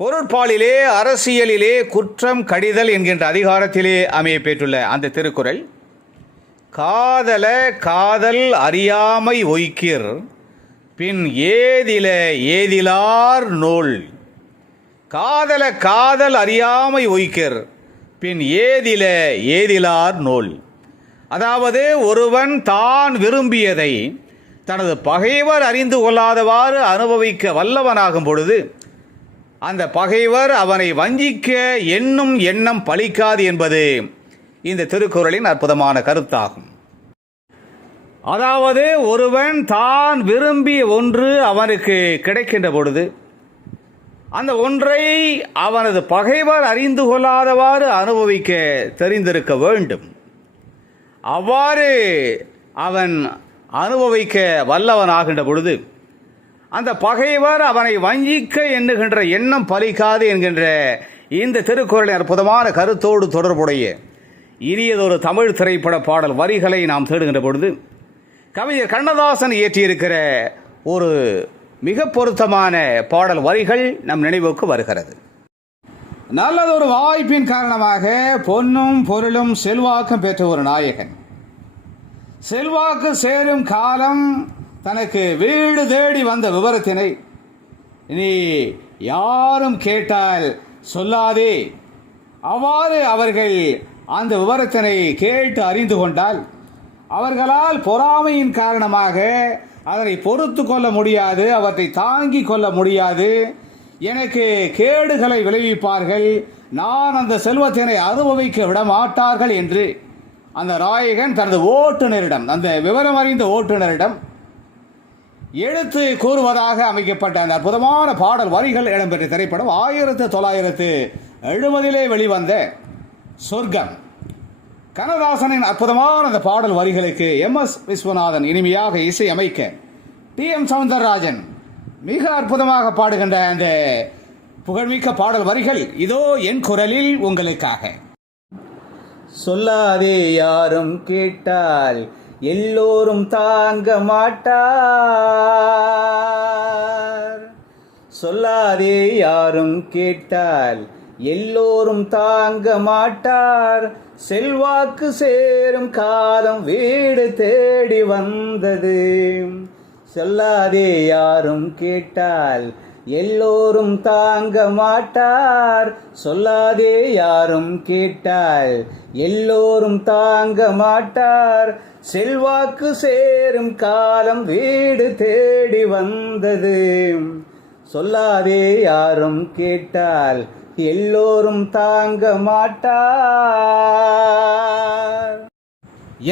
பொருட்பாலிலே அரசியலிலே குற்றம் கடிதல் என்கின்ற அதிகாரத்திலே அமைய பெற்றுள்ள அந்த திருக்குறள் காதல காதல் அறியாமை ஒய்க்கிர் பின் ஏதில ஏதிலார் நூல். காதல காதல் அறியாமை ஒய்க்கிர் பின் ஏதில ஏதிலார் நூல். அதாவது ஒருவன் தான் விரும்பியதை தனது பகைவர் அறிந்து கொள்ளாதவாறு அனுபவிக்க வல்லவனாகும் பொழுது அந்த பகைவர் அவனை வஞ்சிக்க எண்ணும் எண்ணம் பலிக்காது என்பது இந்த திருக்குறளின் அற்புதமான கருத்தாகும். அதாவது ஒருவன் தான் விரும்பிய ஒன்று அவனுக்கு கிடைக்கின்ற பொழுது அந்த ஒன்றை அவனது பகைவர் அறிந்து கொள்ளாதவாறு அனுபவிக்க தெரிந்திருக்க வேண்டும். அவ்வாறு அவன் அனுபவிக்க வல்லவனாகின்ற பொழுது அந்த பகைவர் அவனை வஞ்சிக்க எண்ணுகின்ற எண்ணம் பலிக்காது என்கின்ற இந்த திருக்குறளின் அற்புதமான கருத்தோடு தொடர்புடைய இனியதொரு தமிழ் திரைப்பட பாடல் வரிகளை நாம் தேடுகின்ற பொழுது கவிஞர் கண்ணதாசன் இயற்றியிருக்கிற ஒரு மிக பொருத்தமான பாடல் வரிகள் நம் நினைவுக்கு வருகிறது. நல்லதொரு வாய்ப்பின் காரணமாக பொன்னும் பொருளும் செல்வாக்கும் பெற்ற ஒரு நாயகன். செல்வாக்கு சேரும் காலம் தனக்கு வீடு தேடி வந்த விவரத்தினை நீ யாரும் கேட்டால் சொல்லாதே. அவ்வாறு அவர்கள் அந்த விவரத்தினை கேட்டு அறிந்து கொண்டால் அவர்களால் பொறாமையின் காரணமாக அதனை பொறுத்து கொள்ள முடியாது அவற்றை தாங்கி கொள்ள முடியாது. எனக்கு கேடுகளை விளைவிப்பார்கள். நான் அந்த செல்வத்தினை அனுபவிக்க விட மாட்டார்கள் என்று அந்த நாயகன் தனது ஓட்டுநரிடம் அந்த விவரம் அறிந்த ஓட்டுநரிடம் எடுத்து கூறுவதாக அமைக்கப்பட்ட அந்த அற்புதமான பாடல் வரிகள் இடம்பெற்ற திரைப்படம் ஆயிரத்து தொள்ளாயிரத்து எழுபதிலே வெளிவந்த சொர்க்கம். கனதாசனின் அற்புதமான அந்த பாடல் வரிகளுக்கு எம் எஸ் விஸ்வநாதன் இனிமையாக இசை அமைக்க டி எம் சவுந்தரராஜன் மிக அற்புதமாக பாடுகின்ற அந்த புகழ்மிக்க பாடல் வரிகள் இதோ என் குரலில் உங்களுக்காக. சொல்லாதே யாரும் கேட்டால் எல்லோரும் தாங்க மாட்டார். சொல்லாதே யாரும் கேட்டால் எல்லோரும் தாங்க மாட்டார். செல்வாக்கு சேரும் காலம் வீடு தேடி வந்தது. சொல்லாதே யாரும் கேட்டால் எல்லோரும் தாங்க மாட்டார். சொல்லாதே யாரும் கேட்டால் எல்லோரும் தாங்க மாட்டார். செல்வாக்கு சேரும் காலம் வீடு தேடி வந்தது. சொல்லாதே யாரும் கேட்டால் எல்லோரும் தாங்க மாட்டார்.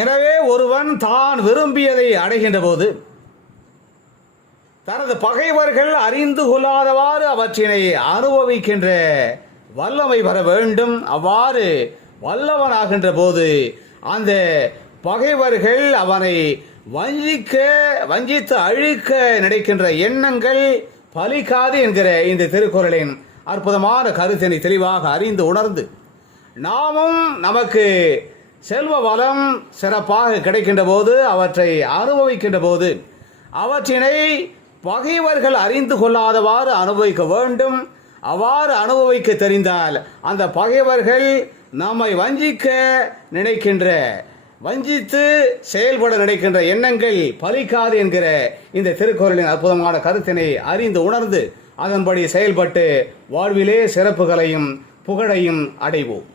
எனவே ஒருவன் தான் விரும்பியதை அடைகின்ற போது தனது பகைவர்கள் அறிந்து கொள்ளாதவாறு அவற்றினை அனுபவிக்கின்ற வல்லமை பெற வேண்டும். அவ்வாறு வல்லவனாகின்ற போது அந்த பகைவர்கள் அவனை வஞ்சிக்க வஞ்சித்து அழிக்க நினைக்கின்ற எண்ணங்கள் பலிக்காது என்கிற இந்த திருக்குறளின் அற்புதமான கருத்தினை தெளிவாக அறிந்து உணர்ந்து நாமும் நமக்கு செல்வ வளம் சிறப்பாக கிடைக்கின்ற போது அவற்றை அனுபவிக்கின்ற போது அவற்றினை பகைவர்கள் அறிந்து கொள்ளாதவாறு அனுபவிக்க வேண்டும். அவ்வாறு அனுபவிக்க தெரிந்தால் அந்த பகைவர்கள் நம்மை வஞ்சிக்க நினைக்கின்ற வஞ்சித்து செயல்பட நினைக்கின்ற எண்ணங்கள் பலிக்காது என்கிற இந்த திருக்குறளின் அற்புதமான கருத்தினை அறிந்து உணர்ந்து அதன்படி செயல்பட்டு வாழ்விலே சிறப்புகளையும் புகழையும் அடைவோம்.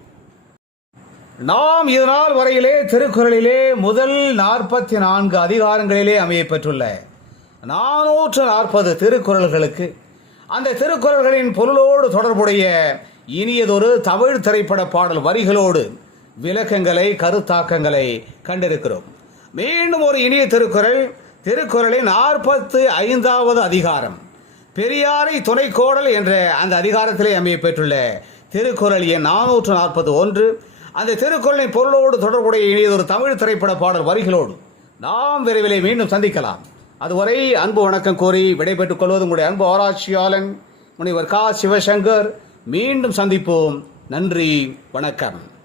நாம் இதனால் வரையிலே திருக்குறளிலே முதல் நாற்பத்தி நான்கு அதிகாரங்களிலே அமைய பெற்றுள்ள நானூற்று நாற்பது திருக்குறள்களுக்கு அந்த திருக்குறள்களின் பொருளோடு தொடர்புடைய இனியதொரு தமிழ் திரைப்பட பாடல் வரிகளோடு விளக்கங்களை கருத்தாக்கங்களை கண்டிருக்கிறோம். மீண்டும் ஒரு இனிய திருக்குறள் திருக்குறளின் நாற்பத்து ஐந்தாவது அதிகாரம். பெரியாரை துணைக்கோடல் என்ற அந்த அதிகாரத்திலே அமைய பெற்றுள்ள திருக்குறள் எண் நானூற்று நாற்பது ஒன்று அந்த திருக்குறளின் பொருளோடு தொடர்புடைய இனியதொரு தமிழ் திரைப்பட பாடல் வரிகளோடு நாம் விரைவிலே மீண்டும் சந்திக்கலாம். அதுவரை அன்பு வணக்கம் கோரி விடைபெற்றுக் கொள்வது உங்களுடைய அன்பு ஆராய்ச்சியாளன் முனைவர் கா. சிவசங்கர். மீண்டும் சந்திப்போம். நன்றி வணக்கம்.